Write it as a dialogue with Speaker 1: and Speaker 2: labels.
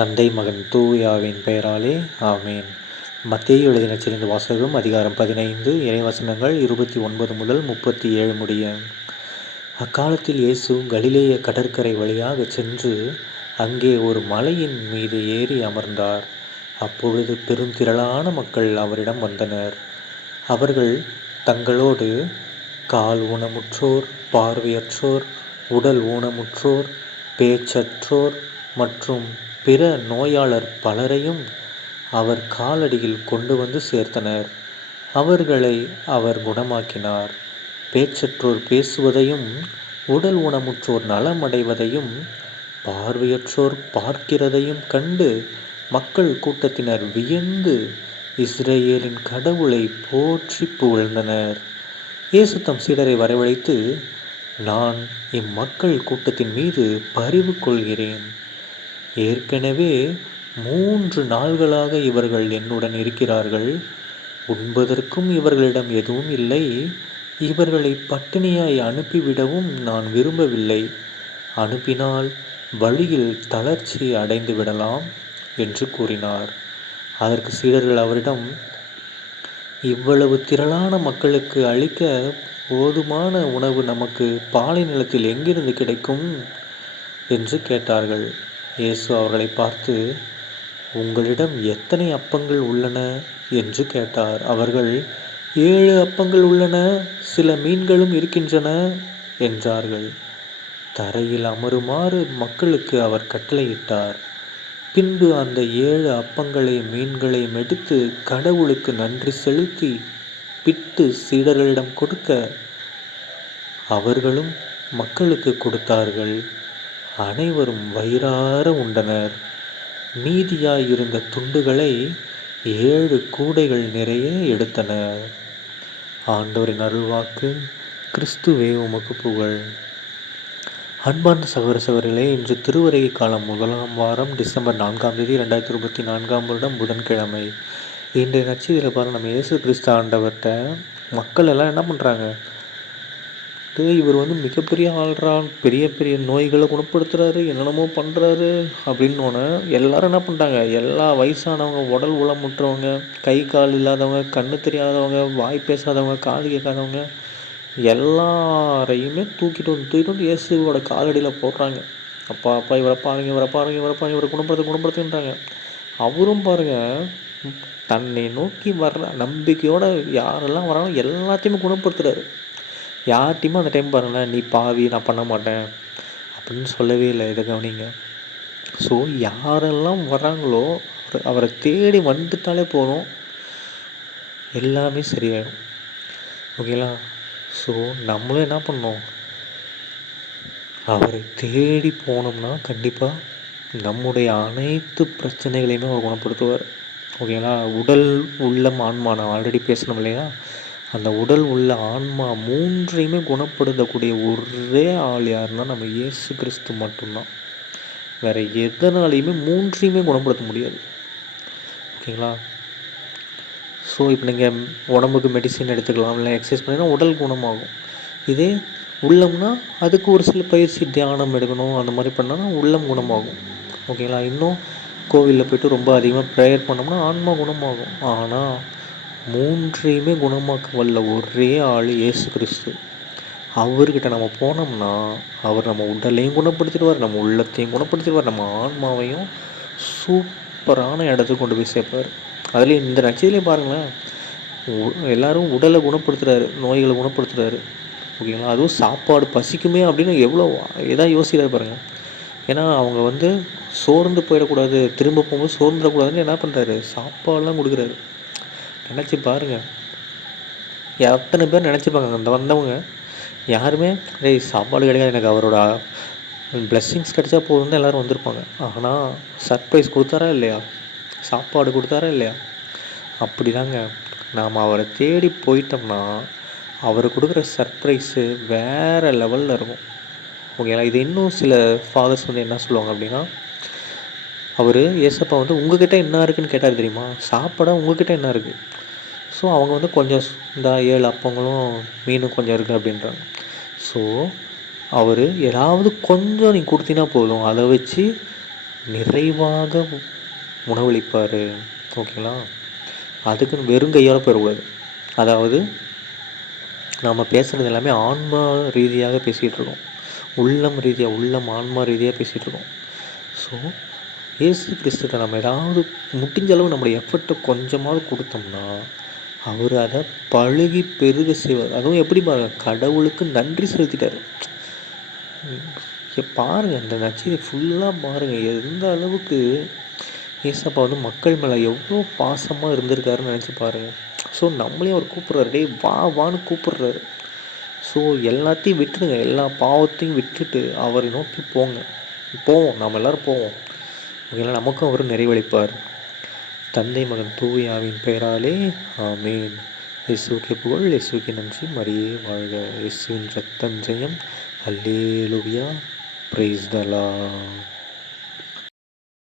Speaker 1: தந்தை மகன் தூயாவின் பெயராலே ஆமேன். மத்திய எழுதின சிறந்த வாசகம் அதிகாரம் பதினைந்து இறைவசனங்கள் இருபத்தி ஒன்பது முதல் முப்பத்தி ஏழு முடிய. அக்காலத்தில் இயேசு கலிலேய கடற்கரை வழியாக சென்று அங்கே ஒரு மலையின் மீது ஏறி அமர்ந்தார். அப்பொழுது பெருந்திரளான மக்கள் அவரிடம் வந்தனர். அவர்கள் தங்களோடு கால் ஊனமுற்றோர் பார்வையற்றோர் உடல் ஊனமுற்றோர் பேச்சற்றோர் மற்றும் பிற நோயாளர் பலரையும் அவர் காலடியில் கொண்டு வந்து சேர்த்தனர். அவர்களை அவர் குணமாக்கினார். பேச்சற்றோர் பேசுவதையும் உடல் ஊனமுற்றோர் நலமடைவதையும் பார்வையற்றோர் பார்க்கிறதையும் கண்டு மக்கள் கூட்டத்தினர் வியந்து இஸ்ரேலின் கடவுளை போற்றி புகழ்ந்தனர். இயேசு தம் சீடரை வரவழைத்து நான் இம்மக்கள் கூட்டத்தின் மீது பரிவு கொள்கிறேன். ஏற்கனவே மூன்று நாள்களாக இவர்கள் என்னுடன் இருக்கிறார்கள். உண்பதற்கும் இவர்களிடம் எதுவும் இல்லை. இவர்களை பட்டினியாய் அனுப்பிவிடவும் நான் விரும்பவில்லை. அனுப்பினால் வழியில் தளர்ச்சி அடைந்து விடலாம் என்று கூறினார். அதற்கு சீடர்கள் அவரிடம் இவ்வளவு திரளான மக்களுக்கு அளிக்க போதுமான உணவு நமக்கு பாலை நிலத்தில் எங்கிருந்து கிடைக்கும்? என்று கேட்டார்கள். இயேசு அவர்களை பார்த்து உங்களிடம் எத்தனை அப்பங்கள் உள்ளன? என்று கேட்டார். அவர்கள் ஏழு அப்பங்கள் உள்ளன சில மீன்களும் இருக்கின்றன என்றார்கள். தரையில் அமருமாறு மக்களுக்கு அவர் கட்டளையிட்டார். பின்பு அந்த ஏழு அப்பங்களை மீன்களையும் எடுத்து கடவுளுக்கு நன்றி செலுத்தி பிட்டு சீடர்களிடம் கொடுக்க அவர்களும் மக்களுக்கு கொடுத்தார்கள். அனைவரும் வயிறார உண்டனர். மீதியாயிருந்த துண்டுகளை ஏழு கூடைகள் நிறைய எடுத்தனர். ஆண்டோரின் அருள்வாக்கு கிறிஸ்துவே உமக்கு புகழ். அன்பார்ந்த சகோதர சகோதரிகளே இன்று திருவருகை காலம் முதலாம் வாரம் டிசம்பர் நான்காம் தேதி ரெண்டாயிரத்தி இருபத்தி நான்காம் வருடம் புதன்கிழமை. இன்றைய நட்சத்திர பாருங்கள் நம்ம இயேசு கிறிஸ்து ஆண்டவர்கிட்ட மக்கள் எல்லாம் என்ன பண்ணுறாங்க இவர் வந்து மிகப்பெரிய ஆள்றான். பெரிய பெரிய நோய்களை குணப்படுத்துகிறாரு என்னென்னமோ பண்ணுறாரு அப்படின்னோடனே எல்லாரும் என்ன பண்ணிட்டாங்க? எல்லா வயசானவங்க உடல் உளமுற்றவங்க கை கால் இல்லாதவங்க கண்ணு தெரியாதவங்க வாய் பேசாதவங்க காது கேட்காதவங்க எல்லாரையுமே தூக்கிட்டு வந்து தூக்கிட்டு வந்து இயேசுவோட காலடியில் போடுறாங்க. அப்பா அப்பா இவரை பாருங்க இவரை பாருங்க இவரை பாருங்க இவரை குணப்படுத்த குணப்படுத்துன்றாங்க. அவரும் பாருங்கள் தன்னை நோக்கி வர்ற நம்பிக்கையோடு யாரெல்லாம் வராங்களோ எல்லாத்தையுமே குணப்படுத்துகிறாரு யார்கிட்டையுமே அந்த டைம் பாருங்களேன் நீ பாவி நான் பண்ண மாட்டேன். அப்படின்னு சொல்லவே இல்லை இதை கவனிங்க. ஸோ யாரெல்லாம் வராங்களோ அவரை தேடி வந்துட்டாலே போதும். எல்லாமே சரியாயிடும். ஓகேங்களா ஸோ நம்மளும் என்ன பண்ணோம் அவரை தேடி போனோம்னா கண்டிப்பாக நம்முடைய அனைத்து பிரச்சனைகளையுமே அவர் குணப்படுத்துவார். ஓகேங்களா உடல் உள்ளம் ஆன்மா நான் ஆல்ரெடி பேசணும் இல்லையா? அந்த உடல் உள்ள ஆன்மா மூன்றையுமே குணப்படுத்தக்கூடிய ஒரே ஆள் யாருன்னா நம்ம இயேசு கிறிஸ்து மட்டும்தான். வேறு எதனாலையுமே மூன்றையுமே குணப்படுத்த முடியாது. ஓகேங்களா? ஸோ இப்போ நீங்கள் உடம்புக்கு மெடிசின் எடுத்துக்கலாம் இல்லை எக்ஸசைஸ் பண்ணிங்கன்னா உடல் குணமாகும். இதே உள்ளம்னா அதுக்கு ஒரு சில பயிற்சி தியானம் எடுக்கணும் அந்த மாதிரி பண்ணால் உள்ளம் குணமாகும். ஓகேங்களா? இன்னும் கோவிலில் போய்ட்டு ரொம்ப அதிகமாக ப்ரேயர் பண்ணோம்னா ஆன்மா குணமாகும். ஆனால் மூன்றையுமே குணமாக்க வல்ல ஒரே ஆள் இயேசு கிறிஸ்து. அவர்கிட்ட நம்ம போனோம்னா அவர் நம்ம உடலையும் குணப்படுத்திடுவார் நம்ம உள்ளத்தையும் குணப்படுத்திடுவார் நம்ம ஆன்மாவையும் சூப்பரான இடத்துக்கு கொண்டு போய் சேர்ப்பார். அதுலேயும் இந்த நட்சத்திரையும் பாருங்களேன் எல்லோரும் உடலை குணப்படுத்துகிறாரு நோய்களை குணப்படுத்துகிறாரு ஓகேங்களா? அதுவும் சாப்பாடு பசிக்குமே அப்படின்னு எவ்வளோ எதாவது யோசிக்கிறாரு பாருங்கள் ஏன்னா அவங்க வந்து சோர்ந்து போயிடக்கூடாது திரும்ப போகும்போது சோர்ந்துடக்கூடாதுன்னு என்ன பண்ணுறாரு சாப்பாடெலாம் கொடுக்குறாரு. நினச்சி பாருங்கள் எத்தனை பேர் நினச்சிப்பாங்க அந்த வந்தவங்க. யாருமே டேய் சாப்பாடு கிடைக்காது எனக்கு அவரோட பிளெஸ்ஸிங்ஸ் கிடைச்சா போதும்னு எல்லோரும் வந்திருப்பாங்க. ஆனால் சர்ப்ரைஸ் கொடுத்தாரா இல்லையா? சாப்பாடு கொடுத்தாரா இல்லையா? அப்படி தாங்க நாம் அவரை தேடி போயிட்டோம்னா அவர் கொடுக்குற சர்ப்ரைஸு வேறு லெவலில் இருக்கும். ஓகேங்களா இது இன்னும் சில ஃபாதர்ஸ் வந்து என்ன சொல்லுவாங்க அப்படின்னா அவர் ஏசப்பா வந்து உங்ககிட்ட என்ன இருக்குதுன்னு கேட்டார் தெரியுமா? சாப்பாடாக உங்ககிட்ட என்ன இருக்குது ஸோ அவங்க வந்து கொஞ்சம் இந்த ஏழு அப்பங்களும் மீனும் கொஞ்சம் இருக்குது அப்படின்றாங்க. ஸோ அவர் ஏதாவது கொஞ்சம் நீங்கள் கொடுத்தீங்கன்னா போதும். அதை வச்சு நிறைவாக உணவளிப்பார். ஓகேங்களா? அதுக்குன்னு வெறும் கையால் போயிடக்கூடாது அதாவது நம்ம பேசுகிறது எல்லாமே ஆன்மா ரீதியாக பேசிகிட்டு இருக்கோம். உள்ளம் ரீதியாக உள்ளம் ஆன்மா ரீதியாக பேசிகிட்டு இருக்கோம். ஸோ ஏசு கிறிஸ்துட்ட நம்ம ஏதாவது முடிஞ்ச அளவு நம்மளுடைய எஃபர்ட்டை கொஞ்சமாவது கொடுத்தோம்னா அவர் அதை பழுகி பெருக செய்வார். அதுவும் எப்படி பாருங்க கடவுளுக்கு நன்றி செலுத்திட்டார். பாருங்கள் இந்த நச்சரியை ஃபுல்லாக பாருங்கள் எந்த அளவுக்கு ஏசப்பா வந்து மக்கள் மேலே எவ்வளோ பாசமாக இருந்திருக்காருன்னு நினச்சி பாருங்கள் ஸோ நம்மளையும் அவர் கூப்பிட்றாரு. டே வா வான்னு கூப்பிட்றாரு. ஸோ எல்லாத்தையும் விட்டுருங்க எல்லா பாவத்தையும் விட்டுட்டு அவரை நோக்கி போங்க. போவோம். நம்ம எல்லோரும் போவோம். ஓகேங்களா நமக்கும் அவர் நிறைவளிப்பார். தந்தை மகன் தூயாவின் பெயராலே ஆமேன். இயேசுக்கு புகழ் இயேசுக்கு நன்றி. மரியே வாழ்க இயேசுவின் ரத்தம் ஜெயம். அல்லேலுவியா பிரைஸ் தலா